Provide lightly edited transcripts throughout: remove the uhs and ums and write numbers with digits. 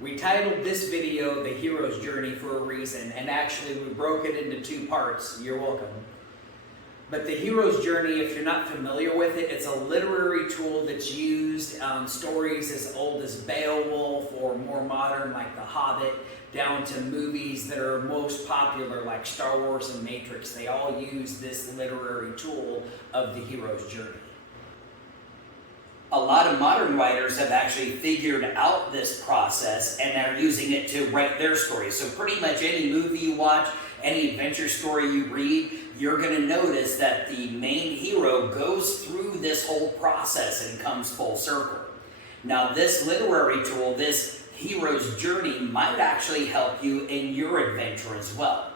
We titled this video The Hero's Journey for a reason, and actually we broke it into two parts. You're welcome. But the hero's journey, if you're not familiar with it, it's a literary tool that's used stories as old as Beowulf or more modern like The Hobbit, down to movies that are most popular like Star Wars and Matrix. They all use this literary tool of the hero's journey. A lot of modern writers have actually figured out this process and are using it to write their stories. So pretty much any movie you watch, any adventure story you read, you're going to notice that the main hero goes through this whole process and comes full circle. Now this literary tool, this hero's journey, might actually help you in your adventure as well.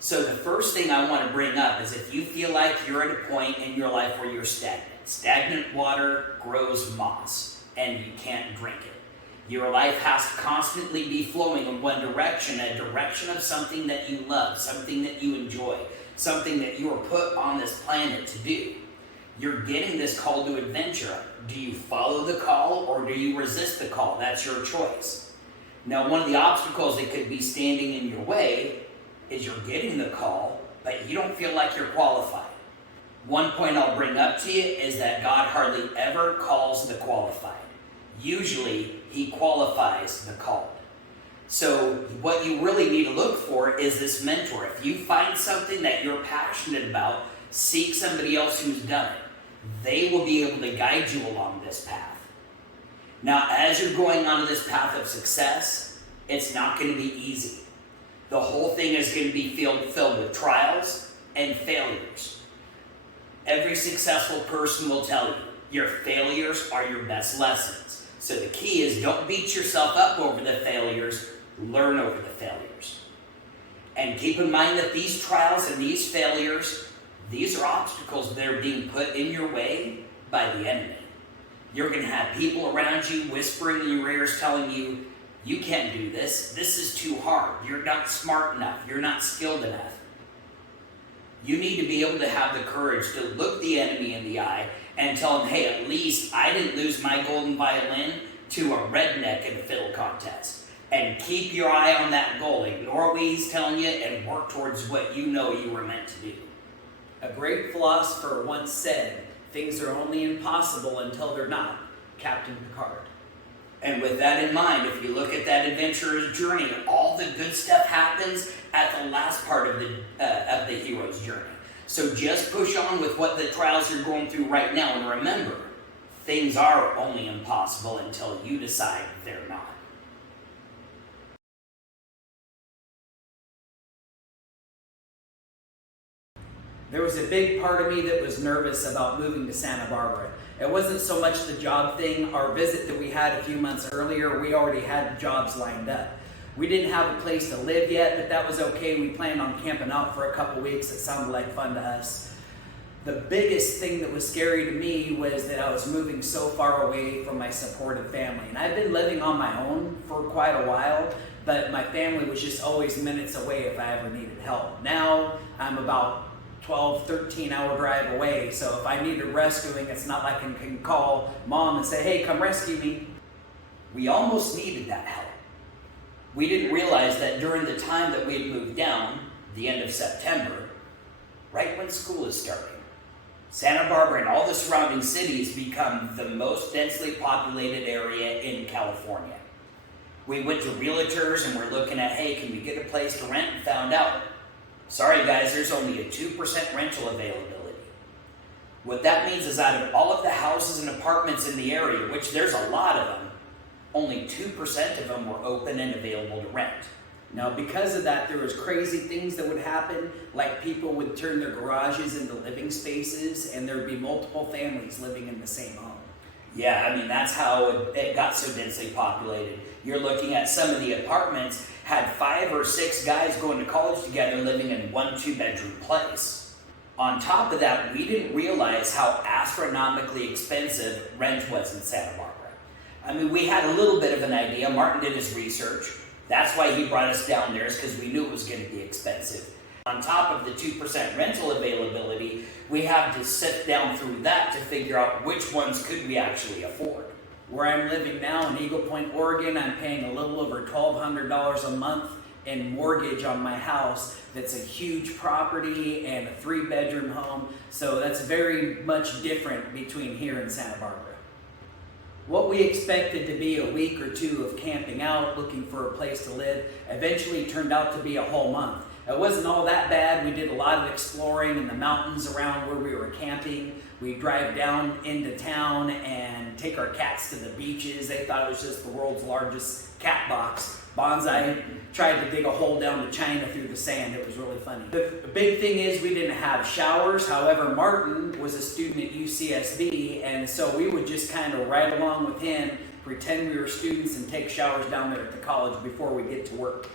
So the first thing I want to bring up is if you feel like you're at a point in your life where you're stagnant. Stagnant water grows moss, and you can't drink it. Your life has to constantly be flowing in one direction, a direction of something that you love, something that you enjoy, something that you are put on this planet to do. You're getting this call to adventure. Do you follow the call or do you resist the call? That's your choice. Now, one of the obstacles that could be standing in your way is you're getting the call, but you don't feel like you're qualified. One point I'll bring up to you is that God hardly ever calls the qualified. Usually, He qualifies the called. So what you really need to look for is this mentor. If you find something that you're passionate about, seek somebody else who's done it. They will be able to guide you along this path. Now, as you're going on this path of success, it's not going to be easy. The whole thing is going to be filled with trials and failures. Every successful person will tell you, your failures are your best lessons. So the key is don't beat yourself up over the failures, learn over the failures. And keep in mind that these trials and these failures, these are obstacles that are being put in your way by the enemy. You're going to have people around you whispering in your ears telling you, you can't do this, this is too hard, you're not smart enough, you're not skilled enough. You need to be able to have the courage to look the enemy in the eye and tell him, hey, at least I didn't lose my golden violin to a redneck in a fiddle contest. And keep your eye on that goal. Ignore what he's telling you and work towards what you know you were meant to do. A great philosopher once said, things are only impossible until they're not. Captain Picard. And with that in mind, if you look at that adventurer's journey, all the good stuff happens at the last part of the hero's journey. So just push on with what the trials you're going through right now. And remember, things are only impossible until you decide they're not. There was a big part of me that was nervous about moving to Santa Barbara. It wasn't so much the job thing. Our visit that we had a few months earlier, we already had jobs lined up. We didn't have a place to live yet, but that was okay. We planned on camping out for a couple weeks. It sounded like fun to us. The biggest thing that was scary to me was that I was moving so far away from my supportive family. And I've been living on my own for quite a while, but my family was just always minutes away if I ever needed help. Now I'm about 12, 13-hour drive away, so if I needed rescuing, it's not like I can call mom and say, hey, come rescue me. We almost needed that help. We didn't realize that during the time that we had moved down, the end of September, right when school is starting, Santa Barbara and all the surrounding cities become the most densely populated area in California. We went to realtors and we're looking at, hey, can we get a place to rent? And found out, sorry guys, there's only a 2% rental availability. What that means is out of all of the houses and apartments in the area, which there's a lot of them, only 2% of them were open and available to rent. Now, because of that, there was crazy things that would happen, like people would turn their garages into living spaces, and there would be multiple families living in the same home. Yeah, I mean, that's how it got so densely populated. You're looking at some of the apartments had 5 or 6 guys going to college together living in one 2-bedroom place. On top of that, we didn't realize how astronomically expensive rent was in Santa Barbara. I mean, we had a little bit of an idea. Martin did his research. That's why he brought us down there, is because we knew it was going to be expensive. On top of the 2% rental availability, we have to sit down through that to figure out which ones could we actually afford. Where I'm living now in Eagle Point, Oregon, I'm paying a little over $1,200 a month in mortgage on my house. That's a huge property and a 3-bedroom home. So that's very much different between here and Santa Barbara. What we expected to be a week or two of camping out, looking for a place to live, eventually turned out to be a whole month. It wasn't all that bad. We did a lot of exploring in the mountains around where we were camping. We drive down into town and take our cats to the beaches. They thought it was just the world's largest cat box. Bonsai tried to dig a hole down to China through the sand. It was really funny. The big thing is we didn't have showers. However, Martin was a student at UCSB, and so we would just kind of ride along with him, pretend we were students, and take showers down there at the college before we get to work.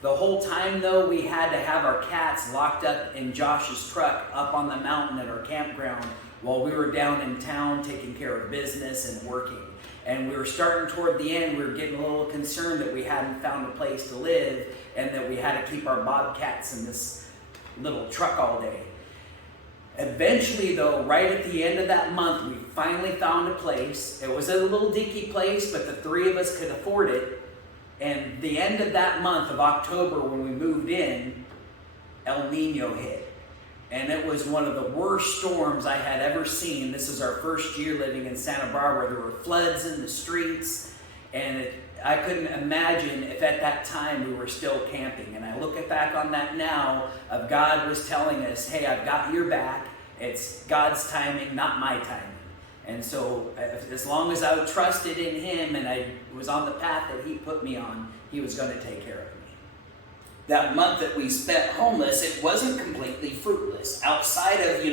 The whole time, though, we had to have our cats locked up in Josh's truck up on the mountain at our campground while we were down in town taking care of business and working. And we were starting toward the end, we were getting a little concerned that we hadn't found a place to live and that we had to keep our bobcats in this little truck all day. Eventually, though, right at the end of that month, we finally found a place. It was a little dinky place, but the 3 of us could afford it. And the end of that month of October, when we moved in, El Nino hit. And it was one of the worst storms I had ever seen. This is our first year living in Santa Barbara. There were floods in the streets, and I couldn't imagine if at that time we were still camping. And I look back on that now, of God was telling us, hey, I've got your back. It's God's timing, not my timing. And so as long as I trusted in Him and I was on the path that He put me on, He was going to take care of me. That month that we spent homeless, it wasn't completely fruitless. Outside of,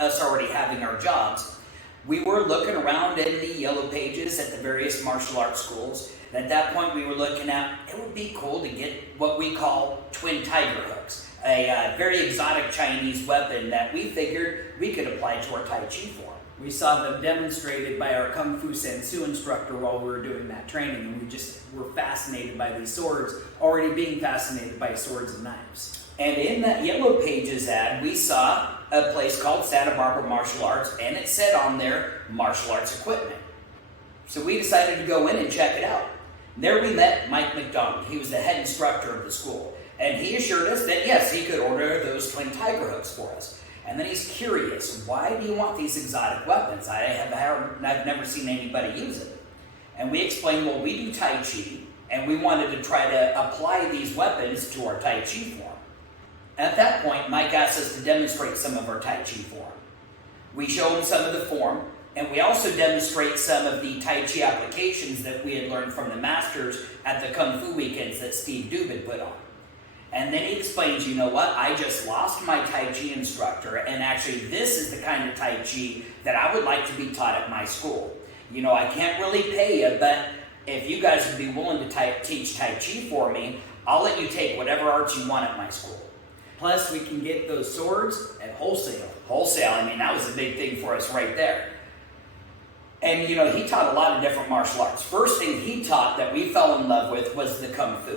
us already having our jobs, we were looking around in the yellow pages at the various martial arts schools. And at that point, we were looking at, it would be cool to get what we call twin tiger hooks, a very exotic Chinese weapon that we figured we could apply to our Tai Chi form. We saw them demonstrated by our Kung Fu Sensu instructor while we were doing that training, and we just were fascinated by these swords, already being fascinated by swords and knives. And in that Yellow Pages ad, we saw a place called Santa Barbara Martial Arts, and it said on there, martial arts equipment. So we decided to go in and check it out. There we met Mike McDonald. He was the head instructor of the school, and he assured us that yes, he could order those twin tiger hooks for us. And then he's curious, why do you want these exotic weapons? I've never seen anybody use it. And we explained, well, we do Tai Chi, and we wanted to try to apply these weapons to our Tai Chi form. At that point, Mike asked us to demonstrate some of our Tai Chi form. We show him some of the form, and we also demonstrate some of the Tai Chi applications that we had learned from the masters at the Kung Fu weekends that Steve Dube had put on. And then he explains, you know what, I just lost my Tai Chi instructor, and actually this is the kind of Tai Chi that I would like to be taught at my school. I can't really pay you, but if you guys would be willing to teach Tai Chi for me, I'll let you take whatever arts you want at my school. Plus, we can get those swords at wholesale. Wholesale, that was a big thing for us right there. And, he taught a lot of different martial arts. First thing he taught that we fell in love with was the Kung Fu.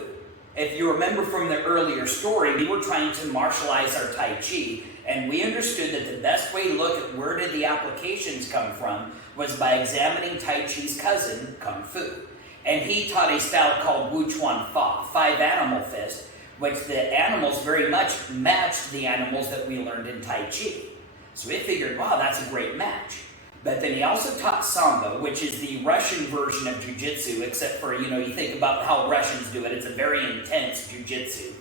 If you remember from the earlier story, we were trying to martialize our Tai Chi, and we understood that the best way to look at where did the applications come from was by examining Tai Chi's cousin, Kung Fu. And he taught a style called Wu Chuan Fa, 5 animal fist, which the animals very much matched the animals that we learned in Tai Chi. So we figured, wow, that's a great match. But then he also taught Sambo, which is the Russian version of Jiu-Jitsu, except for, you think about how Russians do it. It's a very intense Jiu-Jitsu.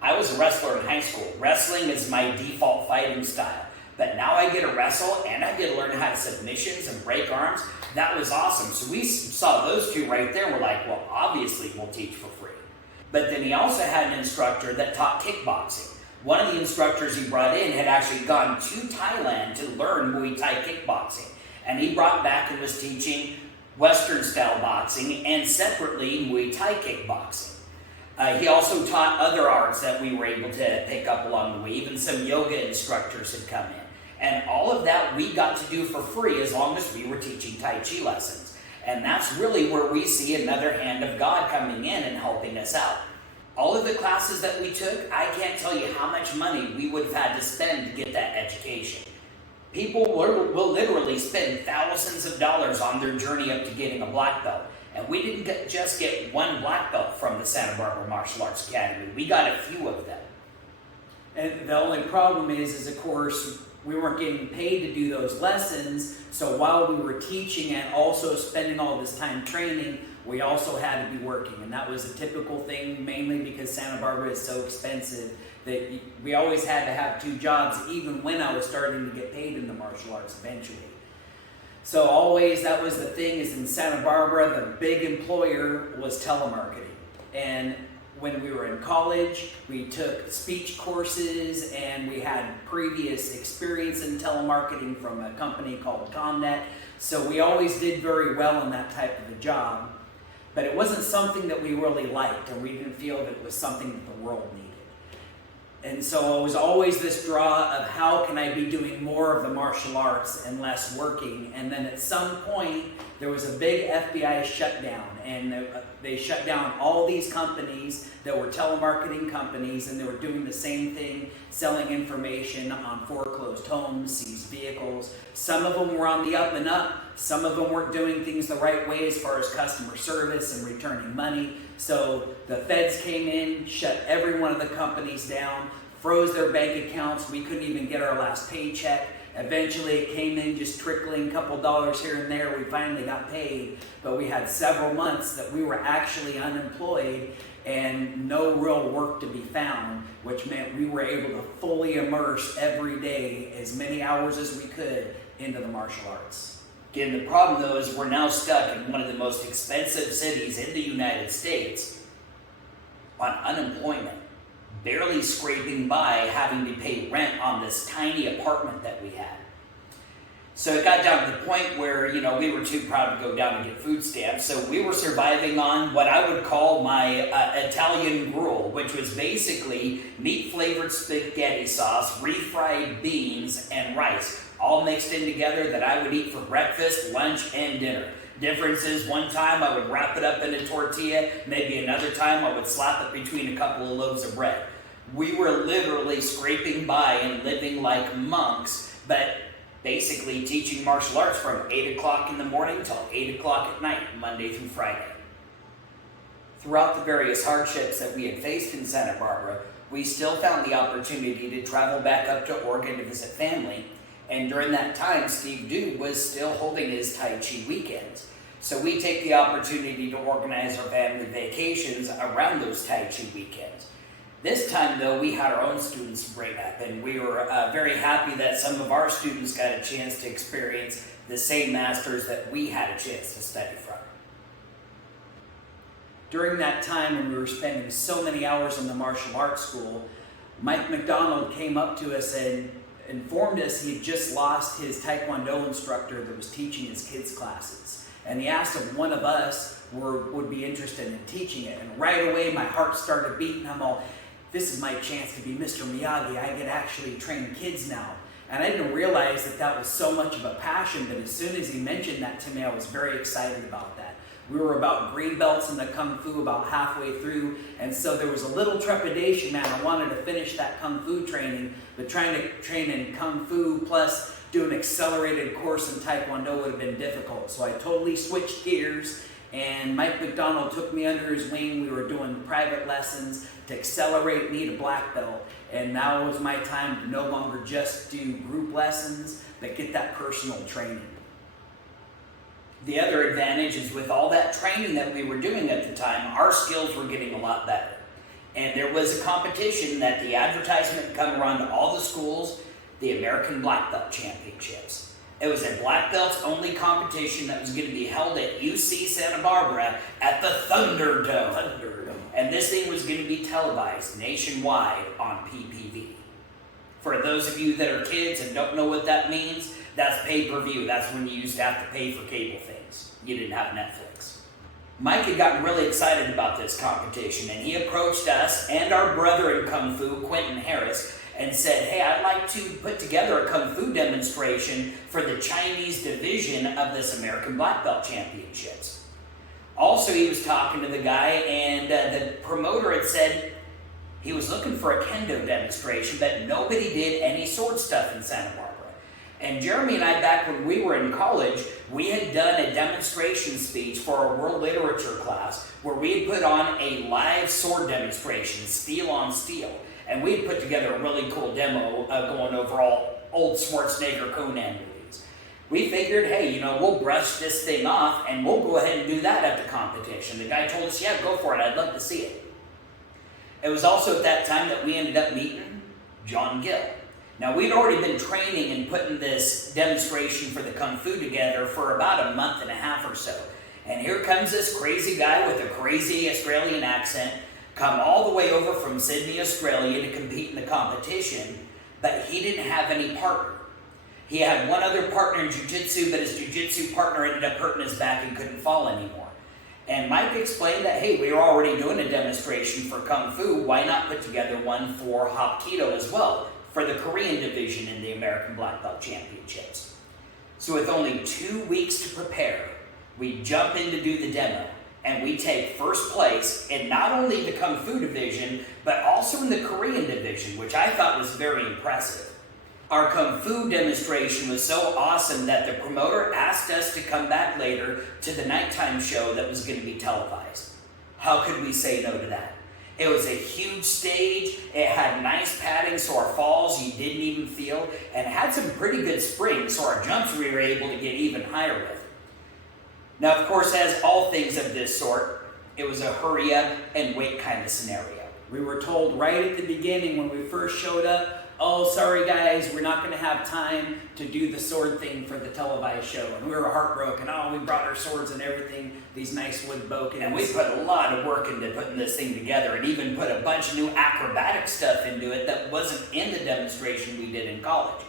I was a wrestler in high school. Wrestling is my default fighting style. But now I get to wrestle, and I get to learn how to submissions and break arms. That was awesome. So we saw those two right there, and we're like, well, obviously we'll teach for free. But then he also had an instructor that taught kickboxing. One of the instructors he brought in had actually gone to Thailand to learn Muay Thai kickboxing. And he brought back and was teaching Western-style boxing and separately Muay Thai kickboxing. He also taught other arts that we were able to pick up along the way. Even some yoga instructors had come in. And all of that we got to do for free as long as we were teaching Tai Chi lessons. And that's really where we see another hand of God coming in and helping us out. All of the classes that we took, I can't tell you how much money we would have had to spend to get that education. People will literally spend thousands of dollars on their journey up to getting a black belt. And we didn't just get one black belt from the Santa Barbara Martial Arts Academy. We got a few of them. And the only problem is of course, we weren't getting paid to do those lessons. So while we were teaching and also spending all this time training, we also had to be working. And that was a typical thing, mainly because Santa Barbara is so expensive that we always had to have two jobs, even when I was starting to get paid in the martial arts eventually. So always that was the thing, is in Santa Barbara, the big employer was telemarketing. And when we were in college, we took speech courses and we had previous experience in telemarketing from a company called ComNet. So we always did very well in that type of a job. But it wasn't something that we really liked, and we didn't feel that it was something that the world needed. And so it was always this draw of how can I be doing more of the martial arts and less working. And then at some point, there was a big FBI shutdown, and they shut down all these companies that were telemarketing companies, and they were doing the same thing, selling information on foreclosed homes, seized vehicles. Some of them were on the up and up. Some of them weren't doing things the right way as far as customer service and returning money. So the feds came in, shut every one of the companies down, froze their bank accounts. We couldn't even get our last paycheck. Eventually it came in just trickling, a couple dollars here and there. We finally got paid, but we had several months that we were actually unemployed and no real work to be found, which meant we were able to fully immerse every day, as many hours as we could, into the martial arts. Again, the problem though is we're now stuck in one of the most expensive cities in the United States on unemployment, barely scraping by, having to pay rent on this tiny apartment that we had. So it got down to the point where, we were too proud to go down and get food stamps. So we were surviving on what I would call my Italian gruel, which was basically meat-flavored spaghetti sauce, refried beans, and rice, all mixed in together, that I would eat for breakfast, lunch, and dinner. Difference is, one time I would wrap it up in a tortilla, maybe another time I would slap it between a couple of loaves of bread. We were literally scraping by and living like monks, but basically teaching martial arts from 8 o'clock in the morning till 8 o'clock at night, Monday through Friday. Throughout the various hardships that we had faced in Santa Barbara, we still found the opportunity to travel back up to Oregon to visit family. And during that time, Steve Dude was still holding his Tai Chi weekends. So we take the opportunity to organize our family vacations around those Tai Chi weekends. This time, though, we had our own students bring up, and we were very happy that some of our students got a chance to experience the same masters that we had a chance to study from. During that time when we were spending so many hours in the martial arts school, Mike McDonald came up to us and informed us he had just lost his Taekwondo instructor that was teaching his kids' classes. And he asked if one of us would be interested in teaching it. And right away my heart started beating. I'm all, this is my chance to be Mr. Miyagi. I get actually train kids now. And I didn't realize that that was so much of a passion, but as soon as he mentioned that to me, I was very excited about that. We were about green belts in the Kung Fu, about halfway through, and so there was a little trepidation, man. I wanted to finish that Kung Fu training, but trying to train in Kung Fu plus do an accelerated course in Taekwondo would have been difficult. So I totally switched gears, and Mike McDonald took me under his wing. We were doing private lessons to accelerate me to black belt, and now was my time to no longer just do group lessons, but get that personal training. The other advantage is, with all that training that we were doing at the time, our skills were getting a lot better. And there was a competition that the advertisement come around to all the schools, the American Black Belt Championships. It was a black belts only competition that was going to be held at UC Santa Barbara at the Thunderdome. And this thing was going to be televised nationwide on PPV. For those of you that are kids and don't know what that means, that's pay-per-view. That's when you used to have to pay for cable things. You didn't have Netflix. Mike had gotten really excited about this competition, and he approached us and our brother in Kung Fu, Quentin Harris, and said, hey, I'd like to put together a Kung Fu demonstration for the Chinese division of this American Black Belt Championships. Also, he was talking to the guy, and the promoter had said he was looking for a kendo demonstration, but nobody did any sword stuff in Santa Barbara. And Jeremy and I, back when we were in college, we had done a demonstration speech for our world literature class where we had put on a live sword demonstration, steel on steel. And we had put together a really cool demo going over all old Schwarzenegger Conan movies. We figured, hey, we'll brush this thing off and we'll go ahead and do that at the competition. The guy told us, yeah, go for it. I'd love to see it. It was also at that time that we ended up meeting John Gill. Now, we'd already been training and putting this demonstration for the Kung Fu together for about a month and a half or so. And here comes this crazy guy with a crazy Australian accent, come all the way over from Sydney, Australia to compete in the competition, but he didn't have any partner. He had one other partner in jiu-jitsu, but his jiu-jitsu partner ended up hurting his back and couldn't fall anymore. And Mike explained that, hey, we were already doing a demonstration for Kung Fu, why not put together one for Hapkido as well, for the Korean division in the American Black Belt Championships. So with only 2 weeks to prepare, we jump in to do the demo, and we take first place in not only the Kung Fu division, but also in the Korean division, which I thought was very impressive. Our Kung Fu demonstration was so awesome that the promoter asked us to come back later to the nighttime show that was going to be televised. How could we say no to that? It was a huge stage, it had nice padding so our falls you didn't even feel, and it had some pretty good springs so our jumps we were able to get even higher with. Now, of course, as all things of this sort, it was a hurry up and wait kind of scenario. We were told right at the beginning when we first showed up, oh, sorry guys, we're not going to have time to do the sword thing for the televised show. And we were heartbroken. Oh, we brought our swords and everything, these nice wood bokens. And we put a lot of work into putting this thing together and even put a bunch of new acrobatic stuff into it that wasn't in the demonstration we did in college.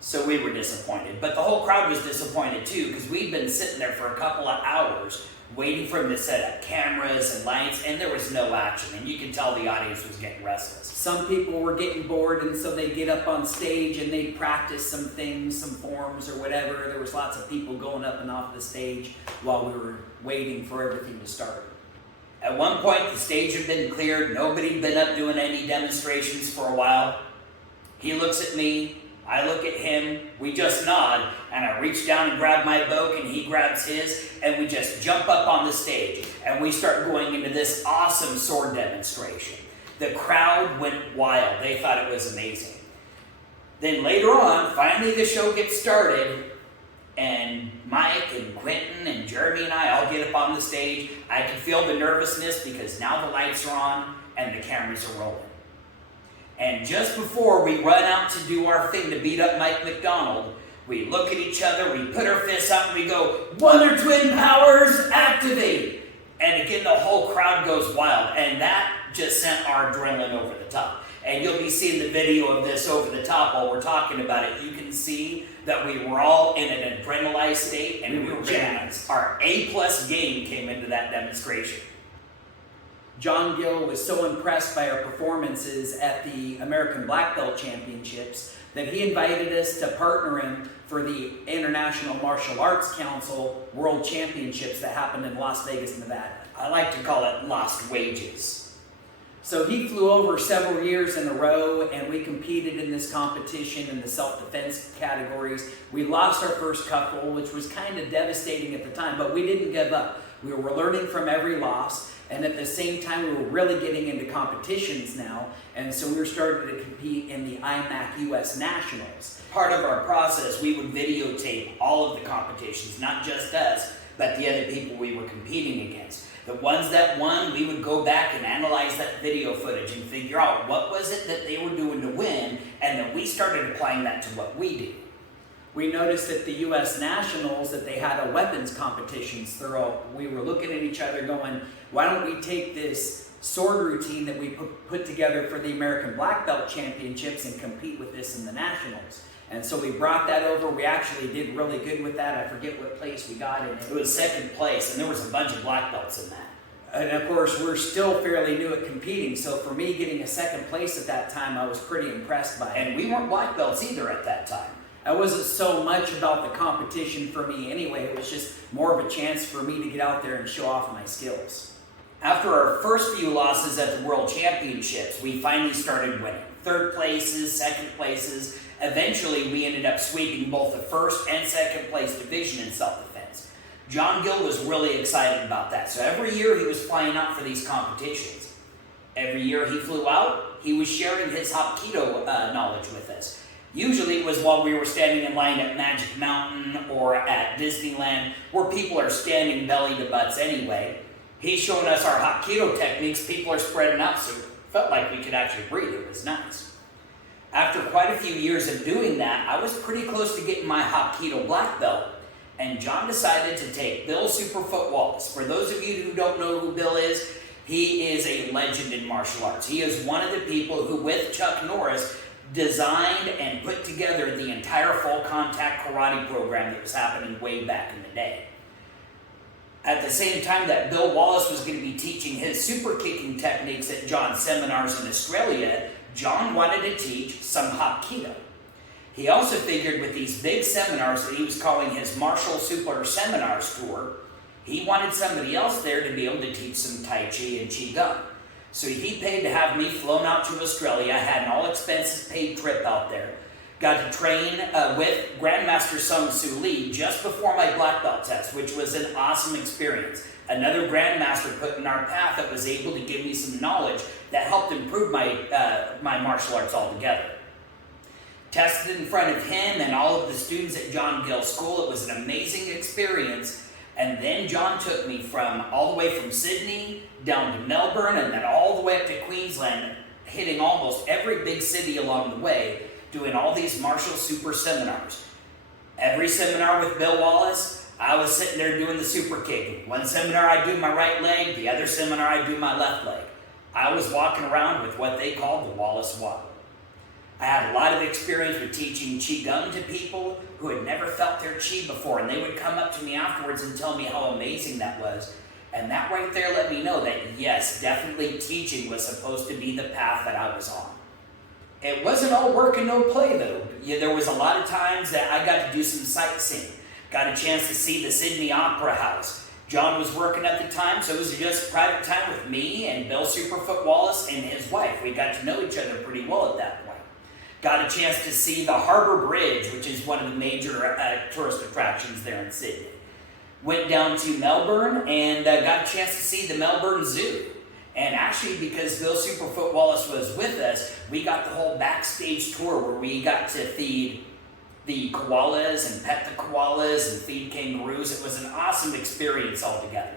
So we were disappointed. But the whole crowd was disappointed too, because we'd been sitting there for a couple of hours waiting for him to set up cameras and lights, and there was no action, and you could tell the audience was getting restless. Some people were getting bored, and so they'd get up on stage and they'd practice some things, some forms or whatever. There was lots of people going up and off the stage while we were waiting for everything to start. At one point, the stage had been cleared. Nobody had been up doing any demonstrations for a while. He looks at me, I look at him, we just nod, and I reach down and grab my bow, and he grabs his, and we just jump up on the stage, and we start going into this awesome sword demonstration. The crowd went wild. They thought it was amazing. Then later on, finally the show gets started, and Mike and Quentin and Jeremy and I all get up on the stage. I can feel the nervousness because now the lights are on and the cameras are rolling. And just before we run out to do our thing to beat up Mike McDonald, we look at each other, we put our fists up, and we go, Wonder Twin Powers, activate! And again, the whole crowd goes wild, and that just sent our adrenaline over the top. And you'll be seeing the video of this over the top while we're talking about it. You can see that we were all in an adrenalized state, and we were jazzed. Our A+ game came into that demonstration. John Gill was so impressed by our performances at the American Black Belt Championships that he invited us to partner him for the International Martial Arts Council World Championships that happened in Las Vegas, Nevada. I like to call it lost wages. So he flew over several years in a row, and we competed in this competition in the self-defense categories. We lost our first couple, which was kind of devastating at the time, but we didn't give up. We were learning from every loss. And at the same time, we were really getting into competitions now. And so we were starting to compete in the IMAC US Nationals. Part of our process, we would videotape all of the competitions, not just us, but the other people we were competing against. The ones that won, we would go back and analyze that video footage and figure out what was it that they were doing to win, and then we started applying that to what we do. We noticed at the U.S. Nationals that they had a weapons competitions. We were looking at each other going, why don't we take this sword routine that we put together for the American Black Belt Championships and compete with this in the Nationals? And so we brought that over. We actually did really good with that. I forget what place we got in it. It was second place, and there was a bunch of black belts in that. And of course, we're still fairly new at competing. So for me, getting a second place at that time, I was pretty impressed by it. And we weren't black belts either at that time. It wasn't so much about the competition for me anyway. It was just more of a chance for me to get out there and show off my skills. After our first few losses at the World Championships, we finally started winning. third places, second places. Eventually, we ended up sweeping both the first and second place division in self-defense. John Gill was really excited about that. So every year he was flying out for these competitions. Every year he flew out, he was sharing his Hapkido knowledge with us. Usually it was while we were standing in line at Magic Mountain or at Disneyland, where people are standing belly to butts anyway. He's showing us our Hapkido techniques. People are spreading out, so it felt like we could actually breathe. It was nice. After quite a few years of doing that, I was pretty close to getting my Hapkido black belt, and John decided to take Bill Superfoot Wallace. For those of you who don't know who Bill is, he is a legend in martial arts. He is one of the people who, with Chuck Norris, designed and put together the entire full contact karate program that was happening way back in the day. At the same time that Bill Wallace was going to be teaching his super kicking techniques at John's seminars in Australia, John wanted to teach some Hapkido. He also figured with these big seminars that he was calling his Martial Super Seminars Tour, he wanted somebody else there to be able to teach some Tai Chi and Qigong. So he paid to have me flown out to Australia. I had an all-expenses paid trip out there. Got to train with Grandmaster Sung Soo Lee just before my black belt test, which was an awesome experience. Another Grandmaster put in our path that was able to give me some knowledge that helped improve my martial arts altogether. Tested in front of him and all of the students at John Gill School. It was an amazing experience. And then John took me all the way from Sydney down to Melbourne and then all the way up to Queensland, hitting almost every big city along the way, doing all these martial super seminars. Every seminar with Bill Wallace, I was sitting there doing the super kicking. One seminar I do my right leg, the other seminar I do my left leg. I was walking around with what they called the Wallace Wobble. I had a lot of experience with teaching Qigong to people who had never felt their Qi before, and they would come up to me afterwards and tell me how amazing that was. And that right there let me know that, yes, definitely teaching was supposed to be the path that I was on. It wasn't all work and no play, though. There was a lot of times that I got to do some sightseeing. Got a chance to see the Sydney Opera House. John was working at the time, so it was just private time with me and Bill Superfoot Wallace and his wife. We got to know each other pretty well at that point. Got a chance to see the Harbour Bridge, which is one of the major tourist attractions there in Sydney. Went down to Melbourne and got a chance to see the Melbourne Zoo. And actually, because Bill Superfoot Wallace was with us, we got the whole backstage tour where we got to feed the koalas and pet the koalas and feed kangaroos. It was an awesome experience altogether.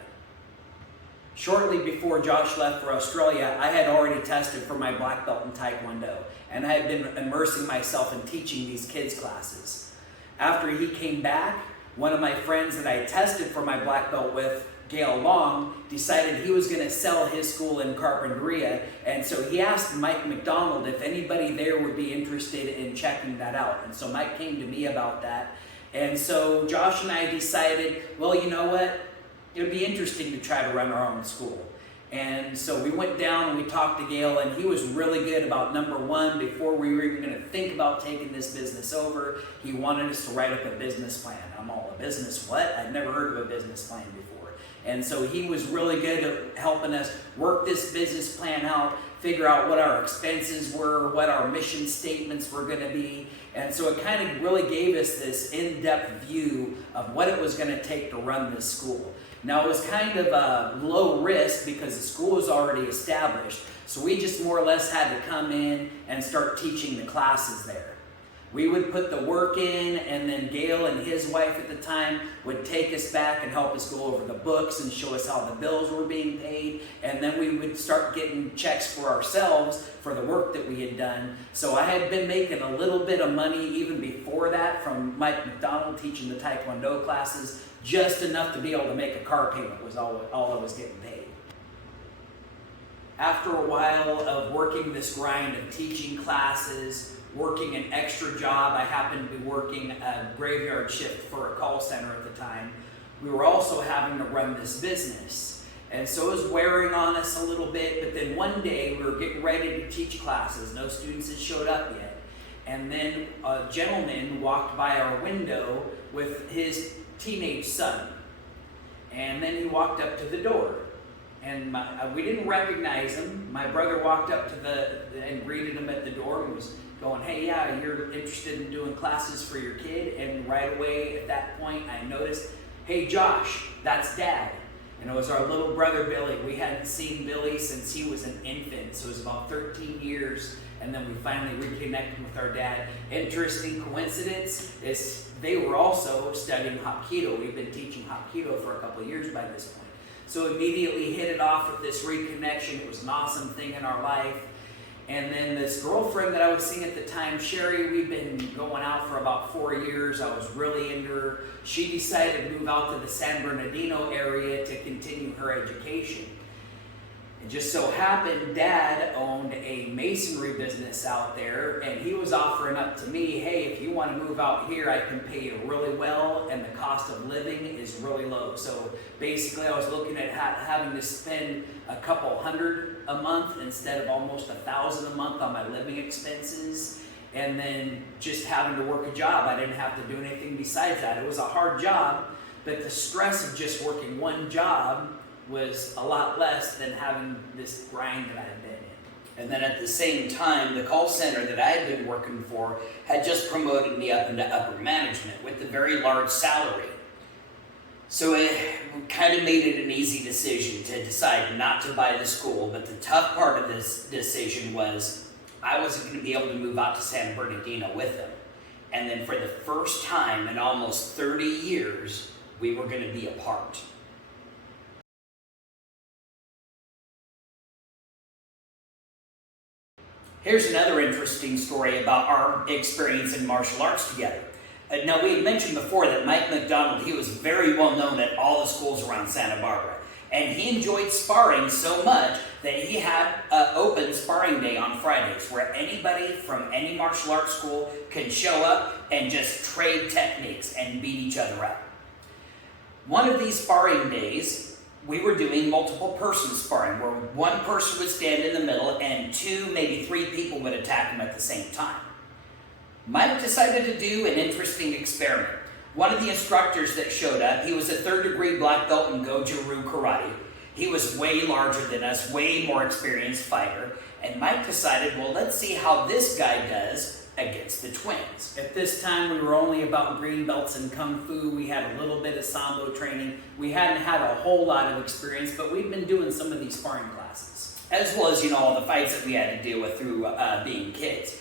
Shortly before Josh left for Australia, I had already tested for my black belt in Taekwondo, and I had been immersing myself in teaching these kids classes. After he came back, one of my friends that I tested for my black belt with, Gail Long, decided he was going to sell his school in Carpinteria, and so he asked Mike McDonald if anybody there would be interested in checking that out. And so Mike came to me about that, and so Josh and I decided, well, you know what? It would be interesting to try to run our own school. And so we went down and we talked to Gail, and he was really good about number one. Before we were even going to think about taking this business over, he wanted us to write up a business plan. I'm all, a business what? I'd never heard of a business plan before. And so he was really good at helping us work this business plan out, figure out what our expenses were, what our mission statements were going to be. And so it kind of really gave us this in-depth view of what it was going to take to run this school. Now, it was kind of low risk because the school was already established, so we just more or less had to come in and start teaching the classes there. We would put the work in, and then Gail and his wife at the time would take us back and help us go over the books and show us how the bills were being paid, and then we would start getting checks for ourselves for the work that we had done. So I had been making a little bit of money even before that from Mike McDonald teaching the Taekwondo classes, just enough to be able to make a car payment was all I was getting paid. After a while of working this grind of teaching classes, working an extra job, I happened to be working a graveyard shift for a call center at the time. We were also having to run this business. And so it was wearing on us a little bit, but then one day we were getting ready to teach classes. No students had showed up yet. And then a gentleman walked by our window with his teenage son. And then he walked up to the door. and we didn't recognize him. My brother walked up and greeted him at the door and was going, "Hey, yeah, you're interested in doing classes for your kid?" And right away at that point I noticed, "Hey Josh, that's Dad." And it was our little brother Billy. We hadn't seen Billy since he was an infant, so it was about 13 years. And then we finally reconnected with our dad. Interesting coincidence is they were also studying Hapkido. We've been teaching Hapkido for a couple of years by this point. So immediately hit it off with this reconnection. It was an awesome thing in our life. And then this girlfriend that I was seeing at the time, Sherry, we've been going out for about 4 years. I was really into her. She decided to move out to the San Bernardino area to continue her education. It just so happened Dad owned a masonry business out there, and he was offering up to me, "Hey, if you want to move out here, I can pay you really well, and the cost of living is really low." So basically I was looking at having to spend a couple hundred a month instead of almost $1,000 a month on my living expenses, and then just having to work a job. I didn't have to do anything besides that. It was a hard job, but the stress of just working one job was a lot less than having this grind that I had been in. And then at the same time, the call center that I had been working for had just promoted me up into upper management with a very large salary. So it kind of made it an easy decision to decide not to buy the school, but the tough part of this decision was I wasn't going to be able to move out to San Bernardino with them. And then for the first time in almost 30 years, we were going to be apart. Here's another interesting story about our experience in martial arts together. Now, we had mentioned before that Mike McDonald, he was very well known at all the schools around Santa Barbara. And he enjoyed sparring so much that he had an open sparring day on Fridays where anybody from any martial arts school can show up and just trade techniques and beat each other up. One of these sparring days, we were doing multiple person sparring where one person would stand in the middle and 2, maybe 3 people would attack him at the same time. Mike decided to do an interesting experiment. One of the instructors that showed up, he was a 3rd degree black belt in Goju-Ryu karate. He was way larger than us, way more experienced fighter. And Mike decided, well, let's see how this guy does against the twins. At this time, we were only about green belts in Kung Fu. We had a little bit of Sambo training. We hadn't had a whole lot of experience, but we'd been doing some of these sparring classes. As well as, all the fights that we had to deal with through being kids.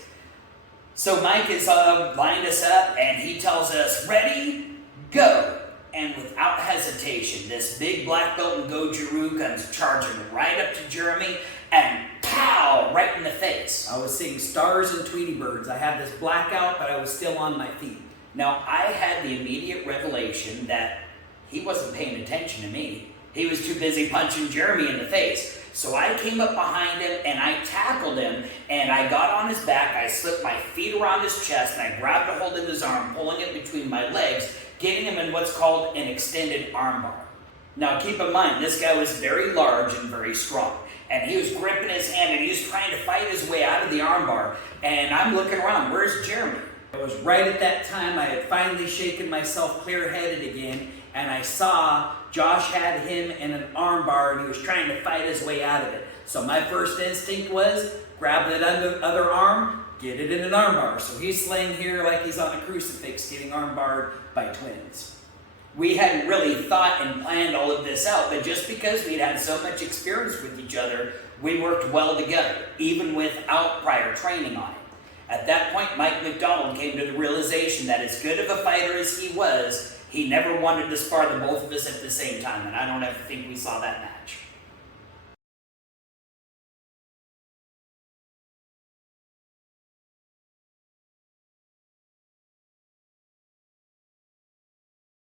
So Mike has lined us up, and he tells us, "Ready, go." And without hesitation, this big black belt in Goju-Ryu comes charging right up to Jeremy, and pow, right in the face. I was seeing stars and Tweety birds. I had this blackout, but I was still on my feet. Now, I had the immediate revelation that he wasn't paying attention to me. He was too busy punching Jeremy in the face. So I came up behind him and I tackled him and I got on his back. I slipped my feet around his chest and I grabbed a hold of his arm, pulling it between my legs, getting him in what's called an extended armbar. Now keep in mind, this guy was very large and very strong. And he was gripping his hand and he was trying to fight his way out of the armbar. And I'm looking around, where's Jeremy? It was right at that time I had finally shaken myself clear-headed again, and I saw Josh had him in an armbar and he was trying to fight his way out of it. So my first instinct was, grab that other arm, get it in an armbar. So he's laying here like he's on a crucifix getting armbarred by twins. We hadn't really thought and planned all of this out, but just because we'd had so much experience with each other, we worked well together, even without prior training on it. At that point, Mike McDonald came to the realization that as good of a fighter as he was, he never wanted to spar the both of us at the same time, and I don't ever think we saw that match.